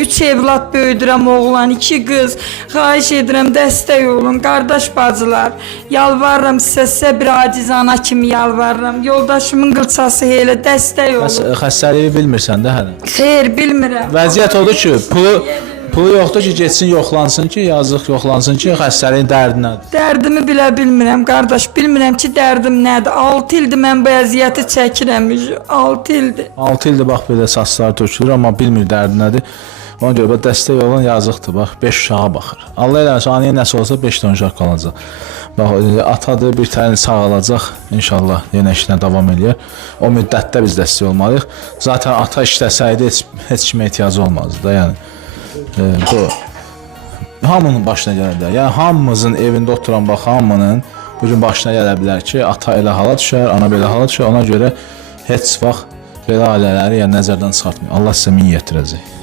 3 evlad böyüdürəm, oğlan, 2 qız. Xahiş edirəm, dəstək olun, qardaş bacılar. Yalvarıram sizə bir acizana kimi yalvarıram. Yoldaşımın qılçası elə dəstək olun. Xəstəliyi bilmirsən də hələ. Xeyr, bilmirəm. Vəziyyət odur ki, pulu yoxdur ki, getsin yoxlansın ki, yazıq yoxlansın ki, xəstəliyin dərdi nədir? Dərdimi bilə bilmirəm, qardaş. Bilmirəm ki, dərdim nədir. 6 ildir mən bu əziyyəti çəkirəm. 6 ildir. 6 ildir bax belə saçlar tökülür, amma bilmir dərdi nədir. Ona görə dəstək olan yazıqdır. Bax 5 uşağa baxır. Allah eləməsin, anaya nəsə olsa 5 dənə uşaq qalacaq. Bax atadır, bir tane sağalacaq. İnşallah yenə işinə davam eləyər. O müddətdə biz dəstək olmalıyıq. Zaten ata işləsəydi heç kimə ehtiyacı olmazdı da, yəni. Bu hamının başına gələ bilər. Yəni hamımızın evində oturan bax hamının bu gün başına gələ bilər ki, ata elə hala düşər, ana belə hala düşər. Ona görə heç vaxt belə ailələri yəni nəzərdən çıxartmayın. Allah sizə min yetirəcək.